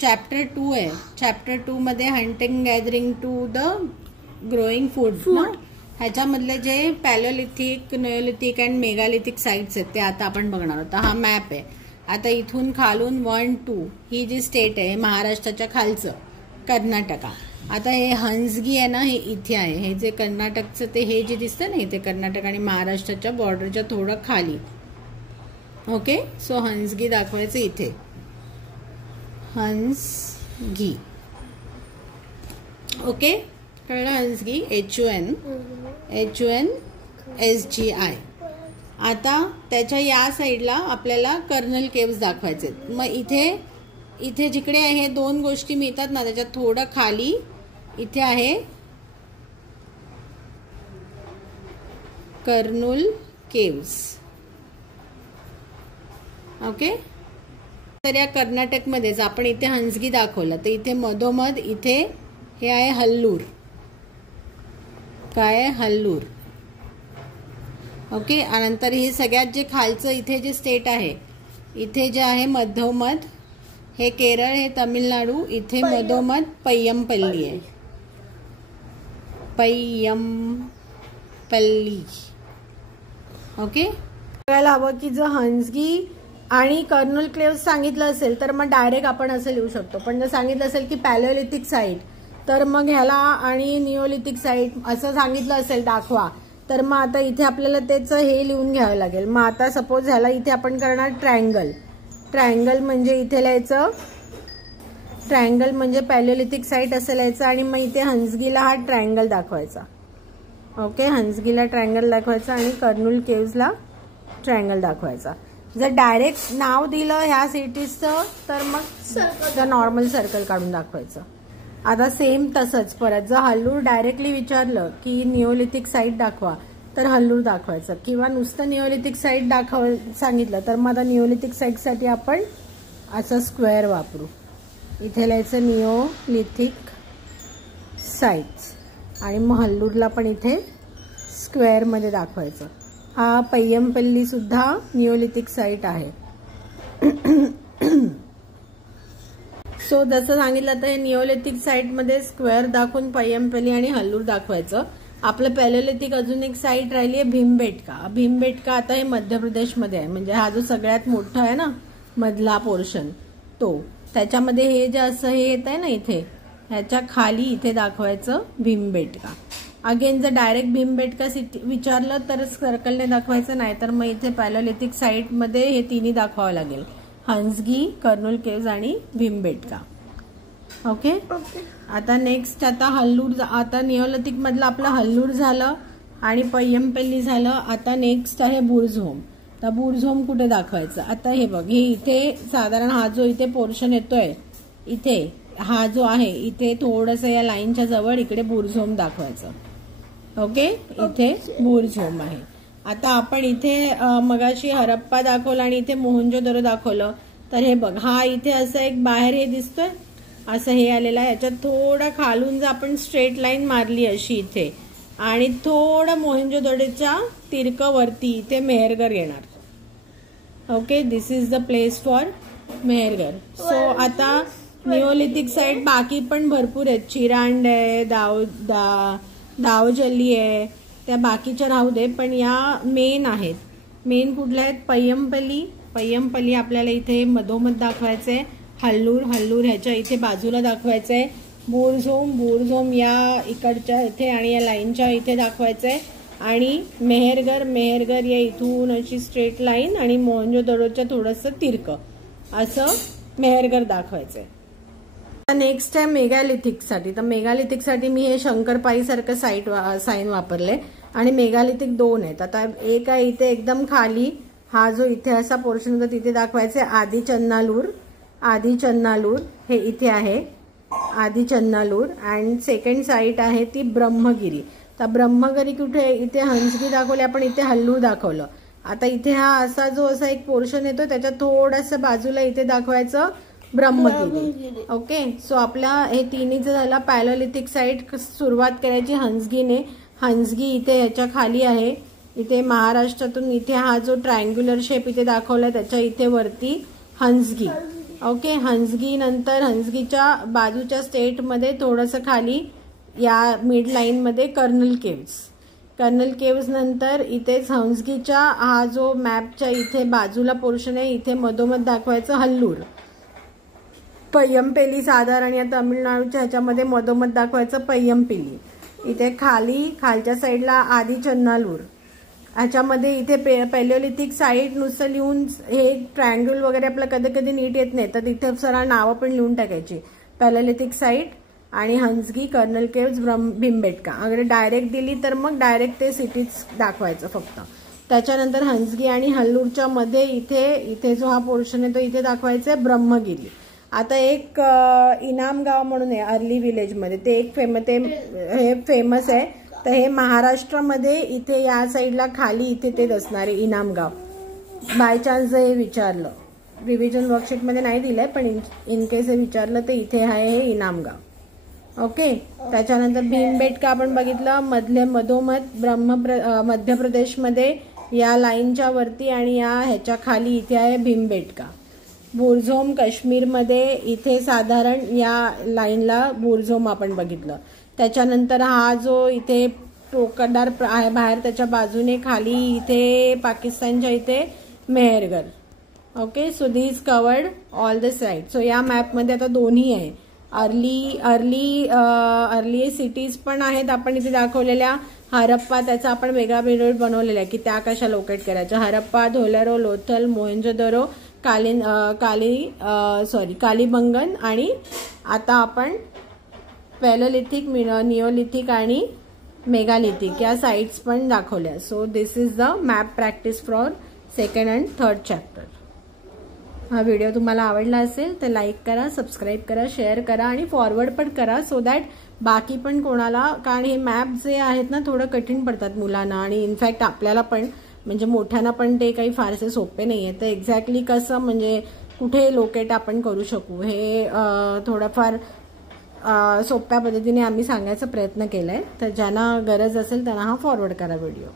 Chapter 2 आहे. Chapter 2 मध्ये hunting gathering to the growing food. ह्याच्यामधले जे palaeolithic, neolithic and megalithic sites आहेत ते आता आपण बघणार आहोत. हा मॅप आहे. आता इथून खालून 1, 2 ही जी स्टेट आहे महाराष्ट्राच्या खालचं कर्नाटका. आता हे हंसगी आहे ना, हे इथे आहे. हे जे कर्नाटकचं ते हे जे दिसतं ना इथे कर्नाटक आणि महाराष्ट्राच्या बॉर्डरच्या थोडं खाली. ओके, सो हंसगी दाखवायचं इथे. हंसगी. ओके, कळलं? हंसगी HUNSGI. आता त्याच्या या साईडला आपल्याला कर्नल केव्स दाखवायचे. मग इथे जिकडे आहे 2 गोष्टी मिळतात ना, त्याच्यात थोडं खाली इथे आहे कर्नूल केव्स. ओके, तर या कर्नाटकमध्येच आपण इथे हंसगी दाखवलं, तर इथे मधोमध इथे हे आहे हल्लूर. काय आहे? हल्लूर. ओके, नंतर हे सगळ्यात जे खालचं इथे जे स्टेट आहे, इथे जे आहे मधोमध हे केरळ, हे तमिळनाडू. इथे मधोमध पय्यमपल्ली आहे. पय्यमपल्ली. ओके, कळायला हवं की जर हंसगी आणि कर्नूल केव्स सांगितलं असेल तर मग डायरेक्ट आपण असं लिहू शकतो. पण जर सांगितलं असेल की पॅलिओलिथिक साईट, तर मग ह्याला आणि निओलिथिक साईट असं सांगितलं असेल दाखवा, तर मग आता इथे आपल्याला त्याचं हे लिहून घ्यावं लागेल. मग आता सपोज ह्याला इथे आपण करणार ट्रायंगल. ट्रायंगल म्हणजे इथे लिहायचं, ट्रायंगल म्हणजे पॅलिओलिथिक साईट असं लिहायचं आणि मग इथे हंसगीला हा ट्रायंगल दाखवायचा. ओके, हंसगीला ट्रायंगल दाखवायचा आणि कर्नूल केव्सला ट्रायंगल दाखवायचा. जर डायरेक्ट नाव दिलं ह्या सिटीजचं तर मग नॉर्मल सर्कल काढून दाखवायचं. आता सेम तसंच परत जर हल्लूर डायरेक्टली विचारलं की निओलिथिक साईट दाखवा तर हल्लूर दाखवायचं, किंवा नुसतं निओलिथिक साईट सांगितलं तर मग आता निओलिथिक साईटसाठी आपण असं स्क्वेअर वापरू. इथे लिहायचं निओलिथिक साईट्स आणि मग हल्लूरला पण इथे स्क्वेअरमध्ये दाखवायचं. हा पय्यमपल्ली सुद्धा निओलिथिक साईट आहे. सो जसं सांगितलं तर हे निओलिथिक साईटमध्ये स्क्वेअर दाखवून पय्यमपल्ली आणि हल्लूर दाखवायचं. आपलं पॅलिओलिथिक अजून एक साईट राहिली आहे भीमबेटका. भीमबेटका आता हे मध्य प्रदेशमध्ये आहे. म्हणजे हा जो सगळ्यात मोठा आहे ना मधला पोर्शन तो, त्याच्यामध्ये हे जे असं हे येत आहे ना इथे, ह्याच्या खाली इथे दाखवायचं भीमबेटका. अगेन जर डायरेक्ट भीमबेटका सिटी विचारलं तर सर्कलने दाखवायचं, नाही तर मग इथे पॅलिओलिथिक साईटमध्ये हे तिन्ही दाखवावं लागेल. हंसगी, कर्नूल केव्स आणि भीमबेटका. ओके, आता नेक्स्ट आता हल्लूर. आता निओलिथिक मधलं आपलं हल्लूर झालं आणि पय्यमपल्ली झालं. आता नेक्स्ट आहे बुर्झहोम. तर बुर्झहोम कुठे दाखवायचं? आता हे बघ, हे इथे साधारण हा जो इथे पोर्शन येतोय, इथे हा जो आहे इथे थोडंसं या लाईनच्या जवळ इकडे बुर्झहोम दाखवायचं. ओके, इथे बुर्झहोम आहे. आता आपण इथे मगाशी हरप्पा दाखवलं आणि इथे मोहनजोदडो दाखवलं. तर हे बघ, हा इथे असं एक बाहेर हे दिसतोय असं हे आलेलं आहे. याच्यात थोडं खालून जर आपण स्ट्रेट लाईन मारली अशी इथे आणि थोडं मोहनजोदडोच्या तिरकं वरती इथे मेहरगढ येणार. Okay, this is the place for Mehrgarh. So आता निओलिथिक साईट बाकी पण भरपूर आहेत. चिरांड आहे, दावजल्ली आहे, त्या बाकीच्या राहू दे, पण या मेन आहेत. मेन कुठल्या आहेत? पय्यमपल्ली. पय्यमपल्ली आपल्याला इथे मधोमध दाखवायचंय. हल्लूर ह्याच्या इथे बाजूला दाखवायचंय. बुर्झहोम या इकडच्या इथे आणि या लाईनच्या इथे दाखवायचंय. आणि मेहरगढ या इथून अशी स्ट्रेट लाईन आणि मोहनजोदडोच्या थोडंसं तिरकं असं मेहरगढ दाखवायचंय. नेक्स्ट आहे मेगालिथिक साठी. तर मेगालिथिक साठी मी हे शंकरपाळी सारखं साईन वापरले आणि मेगालिथिक 2 आहेत. आता एक आहे इथे एकदम खाली, हा जो इथे असा पोर्शन होता तिथे दाखवायचे आदी चन्नालूर हे इथे आहे. आदी चन्नालूर. अँड सेकंड साईट आहे ती ब्रह्मगिरी. तर ब्रह्मगिरी कुठे? इथे हंसगी दाखवली आपण, इथे हल्लूर दाखवलं. आता इथे हा असा जो असा एक पोर्शन येतो त्याच्या थोडंसं बाजूला इथे दाखवायचं ब्रह्मगिरी. ओके, सो आपला हे तिन्हीचं झालं. पॅलिओलिथिक साईट सुरुवात करायची हंसगीने. हंसगी इथे ह्याच्या खाली आहे. इथे महाराष्ट्रातून इथे हा जो ट्रायंग्युलर शेप इथे दाखवला त्याच्या इथे वरती हंसगी. ओके, हंसगी नंतर हंसगीच्या बाजूच्या स्टेटमध्ये थोडंसं खाली या मिड लाईनमध्ये कर्नल केव्स नंतर इथेच हंसगीच्या हा जो मॅपच्या इथे बाजूला पोर्शन आहे इथे मधोमध दाखवायचं हल्लूर. पय्यमपेली साधारण या तमिळनाडूच्या ह्याच्यामध्ये मधोमध दाखवायचं पय्यमपेली. इथे खालच्या साईडला आदी चन्नालूर. ह्याच्यामध्ये इथे पॅलिओलिथिक साईट नुसतं लिहून हे ट्रायंगल वगैरे आपलं कधी कधी नीट येत नाही तर तिथे सरळ नावं पण लिहून टाकायची. पॅलिओलिथिक साईट आणि हंसगी, कर्नल केव्स, भीमबेटका. अगर डायरेक्ट दिली तर मग डायरेक्ट ते सिटीज दाखवायचं फक्त. त्याच्यानंतर हंसगी आणि हल्लूरच्या मध्ये इथे जो हा पोर्शन आहे तो इथे दाखवायचा आहे ब्रह्मगिरी. आता एक इनामगाव म्हणून आहे अर्ली विलेजमध्ये, ते एक हे फेमस आहे. तर हे महाराष्ट्रामध्ये इथे या साईडला खाली इथे ते असणार आहे इनामगाव. बाय चान्स हे विचारलं, रिव्हिजन वर्कशीटमध्ये नाही दिलंय पण इन केस हे विचारलं तर इथे आहे हे इनामगाव. ओके, त्याच्यानंतर भीमबेटका आपण बघितलं मधोमध मध्य प्रदेशमध्ये या लाईनच्या वरती आणि या ह्याच्या खाली इथे आहे भीमबेटका. बुरझोम काश्मीरमध्ये इथे साधारण या लाईनला बुरझोम आपण बघितलं. त्याच्यानंतर हा जो इथे टोकदार आहे बाहेर त्याच्या बाजूने खाली इथे पाकिस्तानच्या इथे Mehrgarh. Okay, so this covered all the side. So या मॅपमध्ये आता दोन्ही आहे, अर्ली सिटीज पण आहेत आपण इथे दाखवलेल्या. हरप्पा त्याचा आपण वेगळा व्हिडिओ बनवलेला आहे की त्या कशा लोकेट करायच्या. हरप्पा, धोलारो, लोथल, मोहेंजोदरो, कालीबंगन आणि आता आपण पॅलिओलिथिक, निओलिथिक आणि मेगालिथिक या साइट्स पण दाखवल्या. So this is the map practice for 2nd and 3rd chapter. हा व्हिडिओ तुम्हाला आवडला असेल तर लाईक करा, सबस्क्राईब करा, शेअर करा आणि फॉरवर्ड पण करा सो दॅट बाकी पण कोणाला, कारण हे मॅप जे आहेत ना थोडं कठीण पडतात मुलांना आणि इनफॅक्ट आपल्याला पण म्हणजे मोठ्यांना पण ते काही फारसे सोपे नाही आहे. तर एक्झॅक्टली कसं म्हणजे कुठे लोकेट आपण करू शकू हे थोडंफार सोप्या पद्धतीने आम्ही सांगायचा प्रयत्न केलाय. तर ज्यांना गरज असेल त्यांना हा फॉरवर्ड करा व्हिडिओ.